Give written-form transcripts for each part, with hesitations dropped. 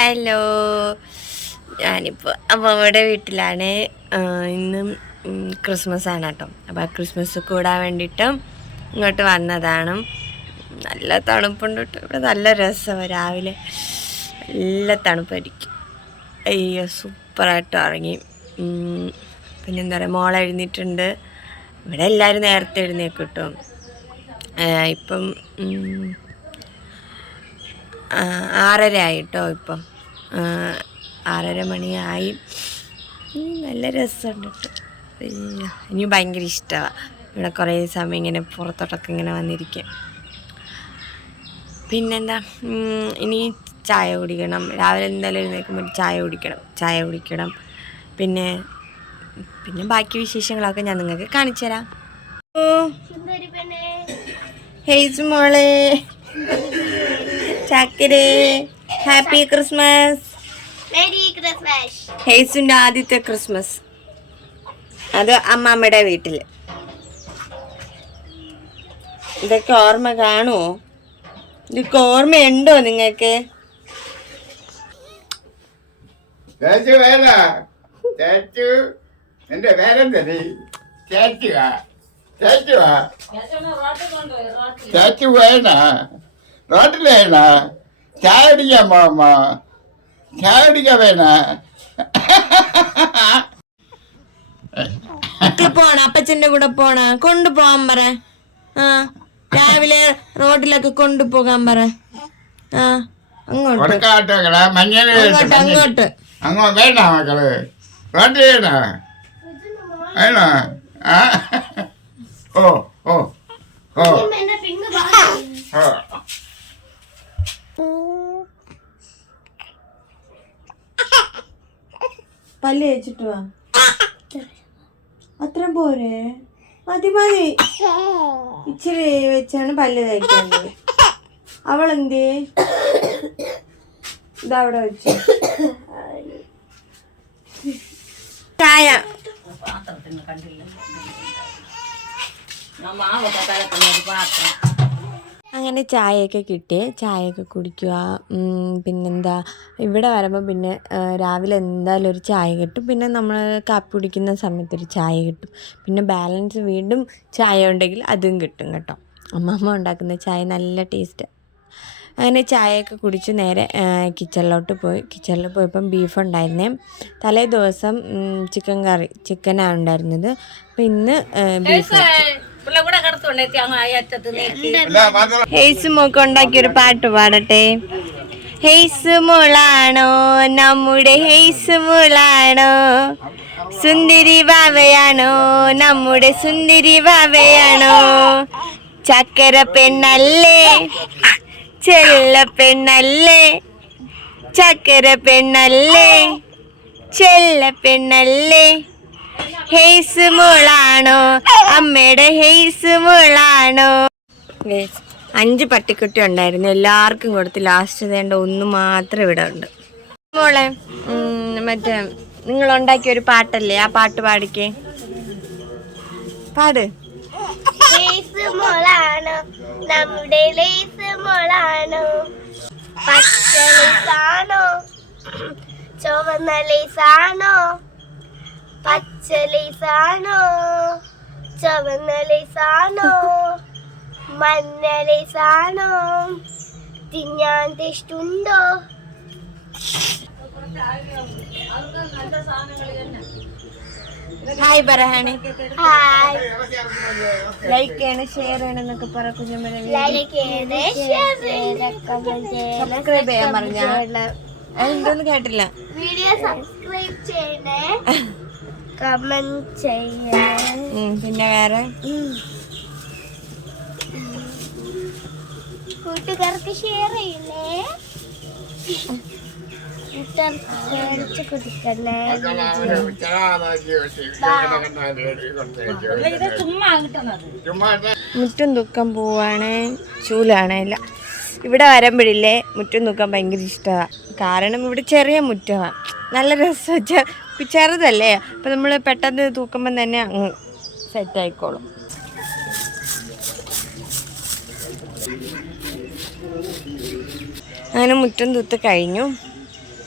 Hello, ഞാനിപ്പോൾ അമ്മയുടെ വീട്ടിലാണ്. ഇന്നും ക്രിസ്മസ് ആണ് കേട്ടോ. അപ്പോൾ ആ ക്രിസ്മസ് കൂടാൻ വേണ്ടിയിട്ടും ഇങ്ങോട്ട് വന്നതാണ്. നല്ല തണുപ്പുണ്ട് കേട്ടോ. ഇവിടെ നല്ല രസമാണ്. രാവിലെ നല്ല തണുപ്പായിരിക്കും. അയ്യോ, സൂപ്പറായിട്ട് ഇറങ്ങി. പിന്നെന്താ പറയുക, മോളെ എഴുന്നേറ്റുണ്ട്. ഇവിടെ എല്ലാവരും നേരത്തെ എഴുന്നേക്കും കേട്ടോ. ഇപ്പം 6:30 ആയിട്ടോ. ഇപ്പം 6:30 മണിയായി. നല്ല രസമുണ്ട് കേട്ടോ. ഇനി ഭയങ്കര ഇഷ്ടമാണ് ഇവിടെ കുറേ സമയം ഇങ്ങനെ പുറത്തോട്ടൊക്കെ ഇങ്ങനെ വന്നിരിക്കും. പിന്നെന്താ, ഇനി ചായ കുടിക്കണം. രാവിലെ എന്തായാലും എഴുന്നേൽക്കുമ്പോൾ ചായ കുടിക്കണം. പിന്നെ ബാക്കി വിശേഷങ്ങളൊക്കെ ഞാൻ നിങ്ങൾക്ക് കാണിച്ചു തരാം. ഹേയ്സ് മോളെ, ചക്കരേ, ഹാപ്പി ക്രിസ്മസ്. ഹേയ്സിൻ്റെ ആദ്യത്തെ ക്രിസ്മസ്, അത് അമ്മാമ്മയുടെ വീട്ടിൽ. ഇതൊക്കെ ഓർമ്മ കാണുമോ? ഇതൊക്കെ ഓർമ്മയുണ്ടോ നിങ്ങൾക്ക്? എന്റെ പേരെന്തേ? ചേച്ചു വേണ റോട്ടിലേണ ചായ അടിക്കാൻ പോമ്മ, ചായ അടിക്കാൻ വേണ. പോണ അപ്പച്ചന്റെ കൂടെ പോണ, കൊണ്ടുപോകാൻ പറ. രാവിലെ റോഡിലൊക്കെ കൊണ്ടുപോകാൻ പറ. അങ്ങോട്ട് അങ്ങോ വേണ്ട മക്കള്, റോട്ടിൽ വേണ വേണോ? ഓ ഓ ഓ പല്ല് തേച്ചിട്ട് വാ. അത്രയും പോരെ? മതി. ഇച്ചിരി വെച്ചാണ് പല്ല് തേക്കേണ്ടത്. അവളെന്തേ ഇതവിടെ വെച്ചു. ചായ അങ്ങനെ ചായയൊക്കെ കിട്ടി. ചായയൊക്കെ കുടിക്കുക. പിന്നെന്താ, ഇവിടെ വരുമ്പോൾ പിന്നെ രാവിലെ എന്തായാലും ഒരു ചായ കിട്ടും. പിന്നെ നമ്മൾ കാപ്പി കുടിക്കുന്ന സമയത്തൊരു ചായ കിട്ടും. പിന്നെ ബാലൻസ് വീണ്ടും ചായ ഉണ്ടെങ്കിൽ അതും കിട്ടും കേട്ടോ. അമ്മമ്മ ഉണ്ടാക്കുന്ന ചായ നല്ല ടേസ്റ്റ്. അങ്ങനെ ചായയൊക്കെ കുടിച്ച് നേരെ കിച്ചണിലോട്ട് പോയി. കിച്ചണിൽ പോയപ്പം ബീഫ് ഉണ്ടായിരുന്നേ. തലേ ദിവസം ചിക്കനാണ് ഉണ്ടായിരുന്നത്. അപ്പം ഇന്ന് ബീഫ്. ഹെയ്സ് മോക്ക് ഉണ്ടാക്കിയൊരു പാട്ട് പാടട്ടെ. ഹെയ്സ് മോളാണോ നമ്മുടെ ഹെയ്സ് മോളാണോ, സുന്ദരി ബാവയാണോ നമ്മുടെ സുന്ദരി ബാവയാണോ, ചക്കര പെണ്ണല്ലേ ചെല്ല പെണ്ണല്ലേ, ചക്കര പെണ്ണല്ലേ ചെല്ല പെണ്ണല്ലേ, ഹെയ്സ് മോളാണോ അമ്മയുടെ ഹെയ്സ് മോളാണോ. 5 പട്ടിക്കുട്ടി ഉണ്ടായിരുന്നു. എല്ലാവർക്കും കൊടുത്ത് ലാസ്റ്റ് വേണ്ട ഒന്ന് മാത്രം ഇവിടെ ഉണ്ട്. മോളെ, മറ്റേ നിങ്ങൾ ഉണ്ടാക്കിയ ഒരു പാട്ടല്ലേ, ആ പാട്ട് പാടിക്കേ. പാട്. മോളാണോ നമ്മുടെ ലേസ് മോളാണോ, പച്ച ലേസാണോ ചുവന്ന ലേസാണോ, പച്ച ലേസാണോ ചുവന്ന ലേസാണോ മഞ്ഞ ലേസാണോ, തിന്നാൻ ടേസ്റ്റുണ്ടോ? ഹായ് പറഹാണി. ഹായ്, ലൈക്ക് ചെയ്യണം, ഷെയർ ചെയ്യണം എന്നൊക്കെ പറ. കുഞ്ഞമ്മനെ സബ്സ്ക്രൈബ് ചെയ്യാൻ പറഞ്ഞ എന്തോന്ന് കേട്ടില്ല. വീഡിയോ സബ്സ്ക്രൈബ് ചെയ്യണേ, കമന്റ് ചെയ്യണേ. പിന്നെ വേറെ കൂട്ടുകാർക്ക് ഷെയർ ചെയ്യണേ, കുടിക്കണേ. മുറ്റം തൂക്കാൻ പോവാണ്. ചൂലാണല്ല. ഇവിടെ വരുമ്പോഴില്ലേ മുറ്റം തൂക്കാൻ ഭയങ്കര ഇഷ്ടമാണ്. കാരണം ഇവിടെ ചെറിയ മുറ്റമാണ്, നല്ല രസം. ചെറുതല്ലേ, അപ്പം നമ്മൾ പെട്ടെന്ന് തൂക്കുമ്പം തന്നെ അങ്ങ് സെറ്റായിക്കോളും. അങ്ങനെ മുറ്റം തൂത്ത് കഴിഞ്ഞു.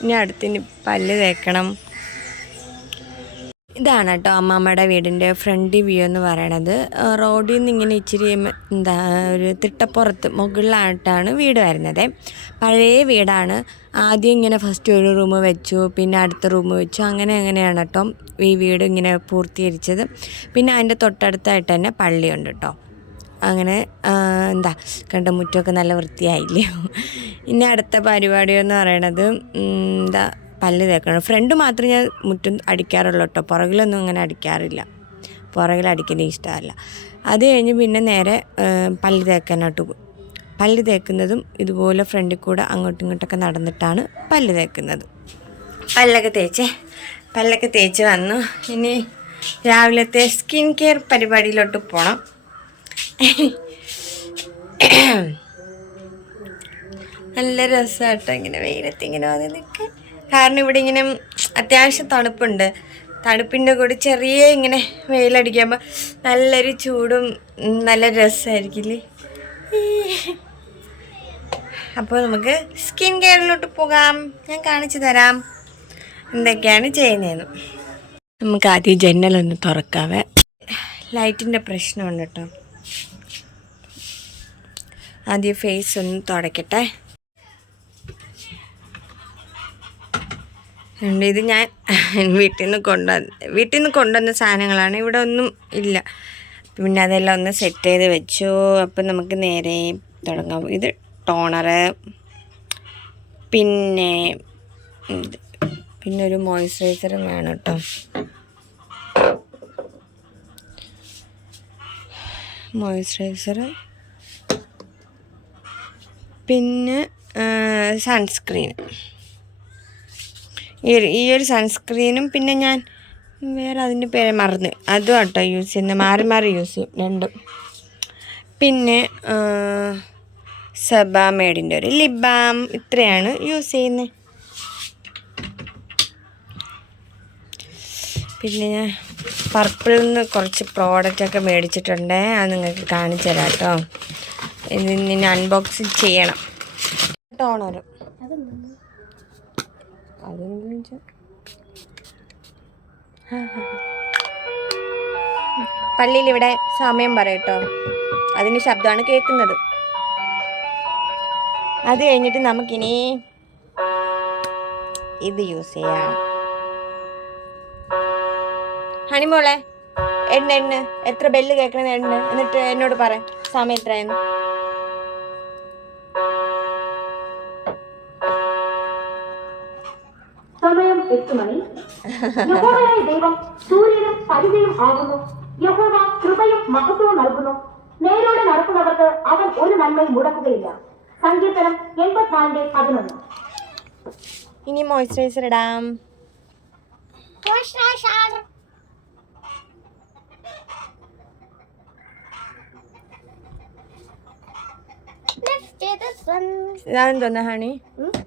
ഇനി അടുത്തിന് പല്ല് തേക്കണം. ഇതാണ് കേട്ടോ അമ്മാമ്മയുടെ വീടിൻ്റെ ഫ്രണ്ട് വ്യൂ എന്ന് പറയണത്. റോഡിൽ നിന്ന് ഇങ്ങനെ ഇച്ചിരി ഒരു തിട്ടപ്പുറത്ത് മുകളിലായിട്ടാണ് വീട് വരുന്നത്. പഴയ വീടാണ്. ആദ്യം ഇങ്ങനെ ഫസ്റ്റ് ഒരു റൂം വെച്ചു, പിന്നെ അടുത്ത റൂം വെച്ചു, അങ്ങനെയാണ് കേട്ടോ ഈ വീട് ഇങ്ങനെ പൂർത്തീകരിച്ചത്. പിന്നെ അതിൻ്റെ തൊട്ടടുത്തായിട്ട് തന്നെ പള്ളിയുണ്ട് കേട്ടോ. അങ്ങനെ കണ്ട മുറ്റമൊക്കെ നല്ല വൃത്തിയായില്ലേ. ഇനി അടുത്ത പരിപാടി എന്ന് പറയണത് പല്ല് തേക്കണം. ഫ്രണ്ട് മാത്രമേ ഞാൻ മുറ്റം അടിക്കാറുള്ളൂ കേട്ടോ, പുറകിലൊന്നും അങ്ങനെ അടിക്കാറില്ല. പുറകിൽ അടിക്കുന്നത് ഇഷ്ടമല്ല. അത് കഴിഞ്ഞ് പിന്നെ നേരെ പല്ല് തേക്കാനായിട്ട് പോകും. പല്ല് തേക്കുന്നതും ഇതുപോലെ ഫ്രണ്ടിൽ കൂടെ അങ്ങോട്ടും ഇങ്ങോട്ടൊക്കെ നടന്നിട്ടാണ് പല്ല് തേക്കുന്നത്. പല്ലൊക്കെ തേച്ച് വന്നു. ഇനി രാവിലത്തെ സ്കിൻ കെയർ പരിപാടിയിലോട്ട് പോകണം. നല്ല രസമായിട്ടോ ഇങ്ങനെ വെയിലത്ത് ഇങ്ങനെ വന്ന് നിൽക്കാൻ. കാരണം ഇവിടെ ഇങ്ങനെ അത്യാവശ്യം തണുപ്പുണ്ട്. തണുപ്പിൻ്റെ കൂടെ ചെറിയ ഇങ്ങനെ വെയിലടിക്കുമ്പോൾ നല്ലൊരു ചൂടും നല്ല രസമായിരിക്കില്ലേ. അപ്പോൾ നമുക്ക് സ്കിൻ കെയറിലോട്ട് പോകാം. ഞാൻ കാണിച്ചു തരാം എന്തൊക്കെയാണ് ചെയ്യുന്നതെന്ന്. നമുക്ക് ആദ്യം ജനലൊന്ന് തുറക്കാവേ. ലൈറ്റിൻ്റെ പ്രശ്നമുണ്ട് കേട്ടോ. ആദ്യം ഫേസ് ഒന്ന് തുടയ്ക്കട്ടെ. ഇത് ഞാൻ വീട്ടിൽ നിന്ന് കൊണ്ടുവന്ന സാധനങ്ങളാണ്. ഇവിടെ ഒന്നും ഇല്ല. പിന്നെ അതെല്ലാം ഒന്ന് സെറ്റ് ചെയ്ത് വെച്ചു. അപ്പം നമുക്ക് നേരെ തുടങ്ങാം. ഇത് ടോണറ്, പിന്നെ ഒരു മോയ്സ്ചറൈസറും വേണം കേട്ടോ. മോയ്സ്ചറൈസർ, പിന്നെ സൺസ്ക്രീൻ. ഈ ഒരു സൺസ്ക്രീനും പിന്നെ ഞാൻ വേറെ അതിൻ്റെ പേര് മറന്ന് അതും കേട്ടോ യൂസ് ചെയ്യുന്നത്. മാറി യൂസ് ചെയ്യും രണ്ടും. പിന്നെ സെബാമേഡിൻ്റെ ഒരു ലിപ് ബാം. ഇത്രയാണ് യൂസ് ചെയ്യുന്നത്. പിന്നെ ഞാൻ പർപ്പിളിൽ നിന്ന് കുറച്ച് പ്രോഡക്റ്റൊക്കെ മേടിച്ചിട്ടുണ്ട്. അത് നിങ്ങൾക്ക് കാണിച്ചു തരാം കേട്ടോ. ഇതിന് അൺബോക്സിങ് ചെയ്യണം. ടോണർ അതെന്താ വെച്ചാൽ പള്ളിയിൽ ഇവിടെ സമയം പറയട്ടോ, അതിൻ്റെ ശബ്ദമാണ് കേൾക്കുന്നത്. അത് കഴിഞ്ഞിട്ട് നമുക്കിനി ഇത് യൂസ് ചെയ്യാം. ഹണിമോളെ എണ്ണ എത്ര ബെല്ല് കേൾക്കണത് എണ്ണ, എന്നിട്ട് എന്നോട് പറ സമയം എത്രയായിരുന്നു. സമയം 8 മണി. യഹോവയായ ദൈവം സൂര്യനും പരിചയം ആകുന്നു. യഹോവ കൃപയും മഹത്വവും നൽകുന്നു. നേരോടെ നടക്കുന്നവർക്ക് അവൻ ഒരു നന്മയും മുടക്കുകയില്ല. സങ്കീർത്തനം 84:11. ഇനി മോയ്സ്ചറൈസർ ഇടാം. അതെന്തോന്ന ഹണി,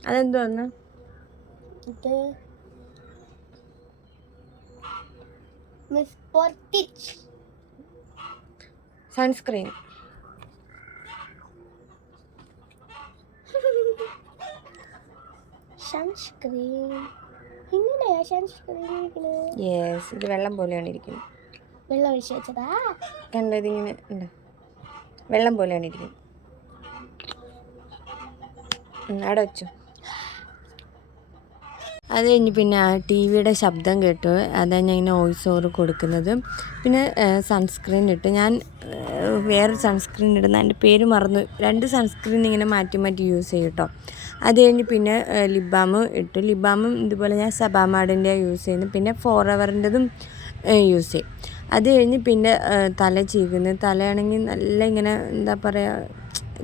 അതെന്തോന്ന് സൺസ്ക്രീൻ. യെസ്, ഇത് വെള്ളം പോലെയാണ് ഇരിക്കുന്നത്. വെള്ളം ഒഴിച്ച് വെച്ചതാ കണ്ടോ, ഇതിങ്ങനെ ഉണ്ട്, വെള്ളം പോലെയാണ് ഇരിക്കുന്നത്. അവിടെ വെച്ചു. അത് കഴിഞ്ഞ് പിന്നെ ടി വിയുടെ ശബ്ദം കേട്ടു. അതാണ് ഞാൻ ഇങ്ങനെ വോയിസ് ഓവർ കൊടുക്കുന്നത്. പിന്നെ സൺസ്ക്രീൻ ഇട്ട് ഞാൻ വേറൊരു സൺസ്ക്രീൻ ഇടുന്ന അതിൻ്റെ പേര് മറന്നു. 2 സൺസ്ക്രീൻ ഇങ്ങനെ മാറ്റി യൂസ് ചെയ്യും കേട്ടോ. അത് കഴിഞ്ഞ് പിന്നെ ലിപ് ബാം ഇട്ടു. ലിപ് ബാമും ഇതുപോലെ ഞാൻ സബാമാഡിൻ്റെ യൂസ് ചെയ്യുന്നു. പിന്നെ ഫോറെവറിൻ്റെതും യൂസ് ചെയ്യും. അത് കഴിഞ്ഞ് പിന്നെ തല ചീകുന്നു. തലയാണെങ്കിൽ നല്ല ഇങ്ങനെ എന്താ പറയുക,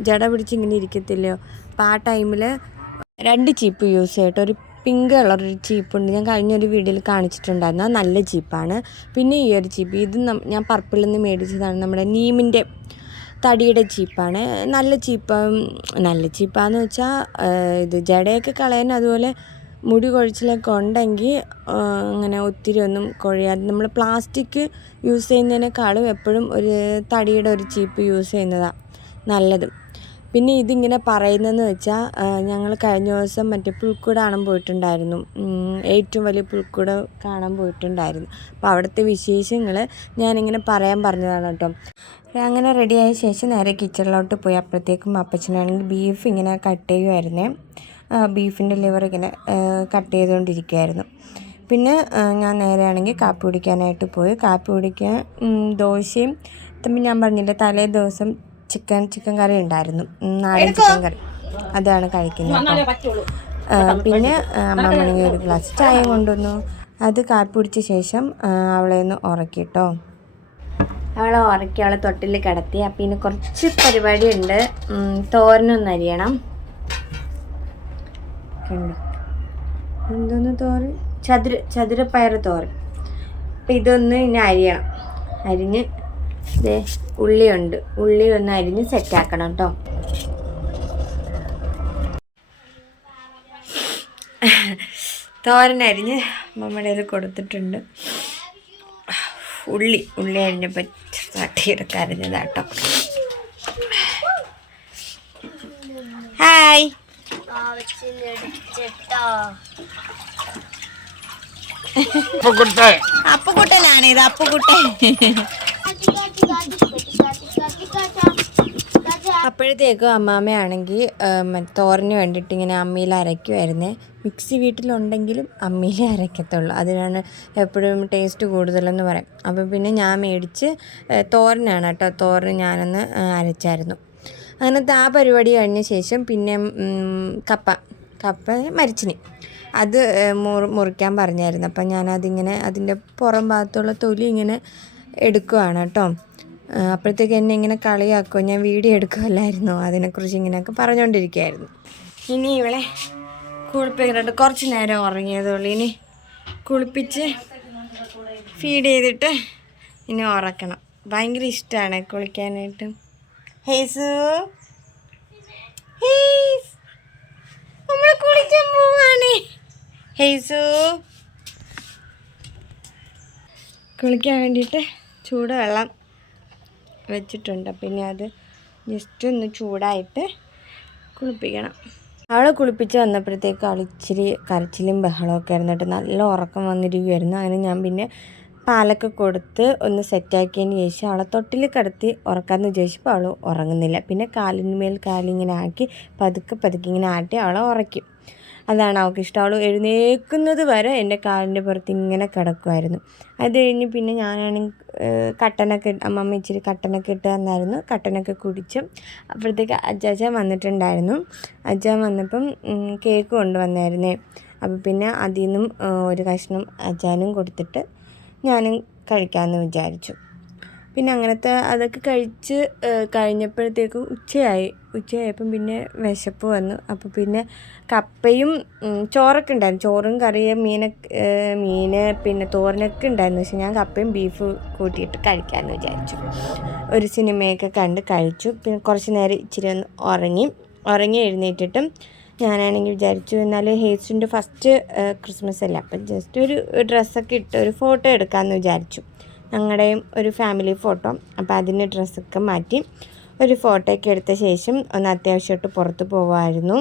ജട പിടിച്ച് ഇങ്ങനെ ഇരിക്കത്തില്ലയോ. അപ്പോൾ ആ ടൈമിൽ 2 ചീപ്പ് യൂസ് ചെയ്യട്ടോ. ഒരു പിങ്ക് കളറൊരു ചീപ്പുണ്ട്, ഞാൻ കഴിഞ്ഞൊരു വീഡിയോയിൽ കാണിച്ചിട്ടുണ്ടായിരുന്നു. അത് നല്ല ചീപ്പാണ്. പിന്നെ ഈ ഒരു ചീപ്പ്, ഇത് ഞാൻ പർപ്പിളിൽ നിന്ന് മേടിച്ചതാണ്. നമ്മുടെ നീമിൻ്റെ തടിയുടെ ചീപ്പാണ്. നല്ല ചീപ്പാന്ന് വെച്ചാൽ ഇത് ജടയൊക്കെ കളയാൻ, അതുപോലെ മുടി കൊഴിച്ചിലൊക്കെ ഉണ്ടെങ്കിൽ അങ്ങനെ ഒത്തിരി ഒന്നും കൊഴിയാതെ നമ്മൾ പ്ലാസ്റ്റിക് യൂസ് ചെയ്യുന്നതിനേക്കാളും എപ്പോഴും ഒരു തടിയുടെ ഒരു ചീപ്പ് യൂസ് ചെയ്യുന്നതാണ് നല്ലത്. പിന്നെ ഇതിങ്ങനെ പറയുന്നതെന്ന് വെച്ചാൽ ഞങ്ങൾ കഴിഞ്ഞ ദിവസം മറ്റേ പുൽക്കൂട് കാണാൻ പോയിട്ടുണ്ടായിരുന്നു, ഏറ്റവും വലിയ പുൽക്കൂട് കാണാൻ പോയിട്ടുണ്ടായിരുന്നു. അപ്പോൾ അവിടുത്തെ വിശേഷങ്ങൾ ഞാനിങ്ങനെ പറയാൻ പറഞ്ഞതാണ് കേട്ടോ. അങ്ങനെ റെഡിയായ ശേഷം നേരെ കിച്ചണിലോട്ട് പോയി. അപ്പോഴത്തേക്കും അപ്പച്ചനാണെങ്കിൽ ബീഫ് ഇങ്ങനെ കട്ട് ചെയ്യുമായിരുന്നേ, ബീഫിൻ്റെ ലിവർ ഇങ്ങനെ കട്ട് ചെയ്തുകൊണ്ടിരിക്കുമായിരുന്നു. പിന്നെ ഞാൻ നേരെ ആണെങ്കിൽ കാപ്പി കുടിക്കാനായിട്ട് പോയി. കാപ്പി കുടിക്കാൻ ദോശയും ഞാൻ പറഞ്ഞില്ലേ തലേ ദിവസം ചിക്കൻ കറി ഉണ്ടായിരുന്നു, നാടൻ ചിക്കൻ കറി, അതാണ് കഴിക്കുന്നത്. പിന്നെ അമ്മമ്മണെങ്കിൽ ഒരു ഗ്ലാസ് ചായ കൊണ്ടുവന്നു. അത് കാപ്പി കുടിച്ച ശേഷം അവളെ ഒന്ന് ഉറക്കിട്ടോ. അവളെ ഉറക്കി അവളെ തൊട്ടിൽ കിടത്തി. അപ്പം ഇനി കുറച്ച് പരിപാടിയുണ്ട്. തോരനൊന്ന് അരിയണം. കണ്ടു എന്തോന്ന് തോരൻ? ചതുരപ്പയർ തോരൻ. അപ്പം ഇതൊന്ന് ഇനി അരിയണം. അരിഞ്ഞ് ഉള്ളിയുണ്ട്, ഉള്ളി ഒന്ന് അരിഞ്ഞ് സെറ്റാക്കണം കേട്ടോ. തോരൻ അരിഞ്ഞ് മമ്മയുടെ കയ്യിൽ കൊടുത്തിട്ടുണ്ട്. ഉള്ളി അരിഞ്ഞപ്പോൾ തട്ടിയെടുത്ത് അരിഞ്ഞതാട്ടോ. ഹായ്, അപ്പുകുട്ടനാണ് ഇത്, അപ്പുകുട്ടൻ. അപ്പോഴത്തേക്കും അമ്മാമ്മയാണെങ്കിൽ തോരന് വേണ്ടിയിട്ട് ഇങ്ങനെ അമ്മിയിൽ അരയ്ക്കുമായിരുന്നേ. മിക്സി വീട്ടിലുണ്ടെങ്കിലും അമ്മിയിൽ അരയ്ക്കത്തുള്ളൂ, അതിനാണ് എപ്പോഴും ടേസ്റ്റ് കൂടുതലെന്ന് പറയും. അപ്പം പിന്നെ ഞാൻ മേടിച്ച് തോരനാണ് കേട്ടോ, തോരൻ ഞാനൊന്ന് അരച്ചായിരുന്നു. അങ്ങനത്തെ ആ പരിപാടി കഴിഞ്ഞ ശേഷം പിന്നെ കപ്പ മരിച്ചിനി അത് മുറിക്കാൻ പറഞ്ഞായിരുന്നു. അപ്പം ഞാനതിങ്ങനെ അതിൻ്റെ പുറം ഭാഗത്തുള്ള തൊലി ഇങ്ങനെ എടുക്കുവാണ് കേട്ടോ. അപ്പോഴത്തേക്ക് എന്നെ ഇങ്ങനെ കളിയാക്കുമോ, ഞാൻ വീഡിയോ എടുക്കുമല്ലായിരുന്നോ, അതിനെക്കുറിച്ച് ഇങ്ങനെയൊക്കെ പറഞ്ഞുകൊണ്ടിരിക്കുകയായിരുന്നു. ഇനി ഇവളെ കുളിപ്പിക്കാനായിട്ട് കുറച്ച് നേരം ഉറങ്ങിയതുള്ളൂ. ഇനി കുളിപ്പിച്ച് ഫീഡ് ചെയ്തിട്ട് ഇനി ഉറക്കണം. ഭയങ്കര ഇഷ്ടമാണ് കുളിക്കാനായിട്ട്. ഹേസു, നമ്മൾ കുളിക്കാൻ പോവാണ്. ഹേസു കുളിക്കാൻ വേണ്ടിയിട്ട് ചൂടുവെള്ളം വെച്ചിട്ടുണ്ട്. പിന്നെ അത് ജസ്റ്റ് ഒന്ന് ചൂടായിട്ട് കുളിപ്പിക്കണം. അവളെ കുളിപ്പിച്ച് വന്നപ്പോഴത്തേക്കും അവൾ ഇച്ചിരി കരച്ചിലും ബഹളമൊക്കെ ആയിരുന്നു കേട്ടോ. നല്ല ഉറക്കം വന്നിരിക്കുമായിരുന്നു. അങ്ങനെ ഞാൻ പിന്നെ പാലൊക്കെ കൊടുത്ത് ഒന്ന് സെറ്റാക്കിയതിന് ശേഷം അവളെ തൊട്ടിൽ കിടത്തി ഉറക്കാമെന്ന് വിചാരിച്ചപ്പോൾ അവൾ ഉറങ്ങുന്നില്ല. പിന്നെ കാലിന്മേൽ കാലിങ്ങനെ ആക്കി പതുക്കെ ഇങ്ങനെ ആട്ടി അവളെ ഉറക്കും. അതാണ് അവൾക്ക് ഇഷ്ടം. അവൾ എഴുന്നേൽക്കുന്നത് വരെ എൻ്റെ കാലിൻ്റെ പുറത്ത് ഇങ്ങനെ കിടക്കുമായിരുന്നു. അത് കഴിഞ്ഞ് പിന്നെ ഞാനാണെങ്കിൽ അമ്മമ്മ ഇച്ചിരി കട്ടനൊക്കെ ഇട്ട് തന്നായിരുന്നു. കട്ടനൊക്കെ കുടിച്ചു. അപ്പോഴത്തേക്ക് അച്ചാച്ചൻ വന്നിട്ടുണ്ടായിരുന്നു. അച്ഛൻ വന്നപ്പം കേക്ക് കൊണ്ടുവന്നായിരുന്നേ. അപ്പം പിന്നെ അതിൽ നിന്നും ഒരു കഷ്ണം അച്ചാനും കൊടുത്തിട്ട് ഞാനും കഴിക്കാമെന്ന് വിചാരിച്ചു. പിന്നെ അങ്ങനത്തെ അതൊക്കെ കഴിച്ച് കഴിഞ്ഞപ്പോഴത്തേക്കും ഉച്ചയായപ്പം പിന്നെ വിശപ്പ് വന്നു. അപ്പോൾ പിന്നെ കപ്പയും ചോറൊക്കെ ഉണ്ടായിരുന്നു, ചോറും കറിയും മീൻ പിന്നെ തോരനൊക്കെ ഉണ്ടായിരുന്നു. പക്ഷെ ഞാൻ കപ്പയും ബീഫ് കൂട്ടിയിട്ട് കഴിക്കാമെന്ന് വിചാരിച്ചു. ഒരു സിനിമയൊക്കെ കണ്ട് കഴിച്ചു. പിന്നെ കുറച്ച് നേരം ഇച്ചിരി ഒന്ന് ഉറങ്ങി എഴുന്നേറ്റിട്ടും ഞാനാണെങ്കിൽ വിചാരിച്ചു എന്നാൽ ഹേസിൻ്റെ ഫസ്റ്റ് ക്രിസ്മസ് അല്ല, അപ്പം ജസ്റ്റ് ഒരു ഡ്രസ്സൊക്കെ ഇട്ട് ഒരു ഫോട്ടോ എടുക്കാമെന്ന് വിചാരിച്ചു. ഞങ്ങളുടെയും ഒരു ഫാമിലി ഫോട്ടോ. അപ്പോൾ അതിന് ഡ്രസ്സൊക്കെ മാറ്റി ഒരു ഫോട്ടോയൊക്കെ എടുത്ത ശേഷം ഒന്ന് അത്യാവശ്യമായിട്ട് പുറത്ത് പോകുമായിരുന്നു.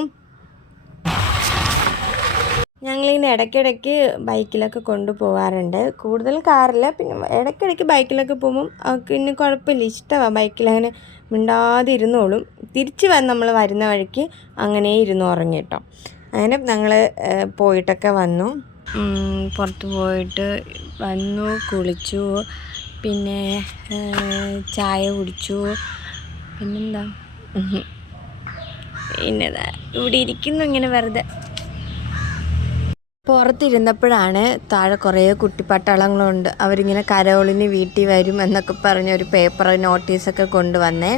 ഞങ്ങളിങ്ങനെ ഇടയ്ക്കിടയ്ക്ക് ബൈക്കിലൊക്കെ കൊണ്ടുപോകാറുണ്ട്, കൂടുതൽ കാറില്ല. പിന്നെ ഇടയ്ക്കിടയ്ക്ക് ബൈക്കിലൊക്കെ പോകുമ്പം അവൾക്ക് പിന്നെ കുഴപ്പമില്ല, ഇഷ്ടമാണ് ബൈക്കിലങ്ങനെ മിണ്ടാതെ ഇരുന്നോളും. തിരിച്ച് നമ്മൾ വരുന്ന വഴിക്ക് അങ്ങനെ ഇരുന്ന് ഉറങ്ങി കേട്ടോ. അങ്ങനെ ഞങ്ങൾ പോയിട്ടൊക്കെ വന്നു, പുറത്ത് പോയിട്ട് വന്നു, കുളിച്ചു, പിന്നെ ചായ കുടിച്ചു. പിന്നെന്താ പിന്നെതാ ഇവിടെ ഇരിക്കുന്നു ഇങ്ങനെ വെറുതെ. പുറത്തിരുന്നപ്പോഴാണ് താഴെ കുറേ കുട്ടിപ്പട്ടാളങ്ങളുണ്ട്. അവരിങ്ങനെ കരോളിന് വീട്ടിൽ വരും എന്നൊക്കെ പറഞ്ഞ ഒരു പേപ്പർ നോട്ടീസൊക്കെ കൊണ്ടുവന്നേ.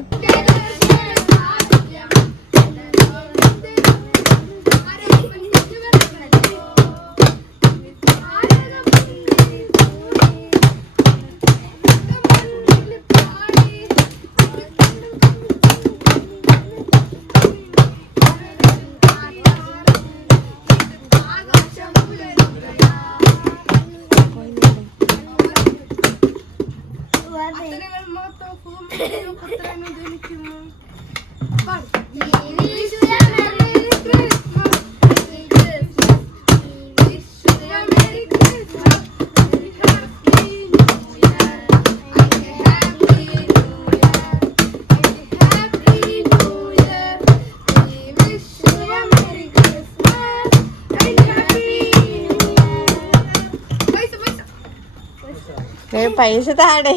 പൈസ താടെ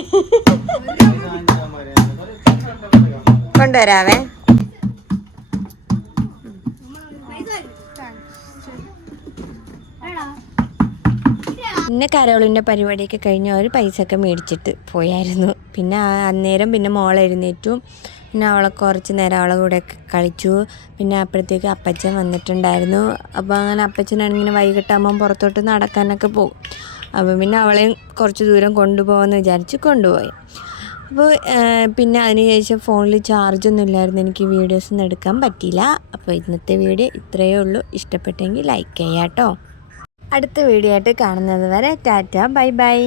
കൊണ്ടുവരാവേ. പിന്നെ കരോളിൻ്റെ പരിപാടിയൊക്കെ കഴിഞ്ഞ് അവർ പൈസ ഒക്കെ മേടിച്ചിട്ട് പോയായിരുന്നു. പിന്നെ അന്നേരം പിന്നെ മോൾ എഴുന്നേറ്റു. പിന്നെ അവളെ കുറച്ച് നേരം അവളെ കൂടെയൊക്കെ കളിച്ചു. പിന്നെ അപ്പോഴത്തേക്ക് അപ്പച്ചൻ വന്നിട്ടുണ്ടായിരുന്നു. അപ്പോൾ അങ്ങനെ അപ്പച്ചനാണിങ്ങനെ വൈകിട്ടാകുമ്പം പുറത്തോട്ട് നടക്കാനൊക്കെ പോകും. അപ്പോൾ പിന്നെ അവളെയും കുറച്ച് ദൂരം കൊണ്ടുപോകാമെന്ന് വിചാരിച്ച് കൊണ്ടുപോയി. അപ്പോൾ പിന്നെ അതിന് ശേഷം ഫോണിൽ ചാർജൊന്നും ഇല്ലായിരുന്നു, എനിക്ക് വീഡിയോസൊന്നും എടുക്കാൻ പറ്റിയില്ല. അപ്പോൾ ഇന്നത്തെ വീഡിയോ ഇത്രയേ ഉള്ളൂ. ഇഷ്ടപ്പെട്ടെങ്കിൽ ലൈക്ക് ചെയ്യാം കേട്ടോ. അടുത്ത വീഡിയോ ആയിട്ട് കാണുന്നത് വരെ ടാറ്റ ബൈ ബൈ.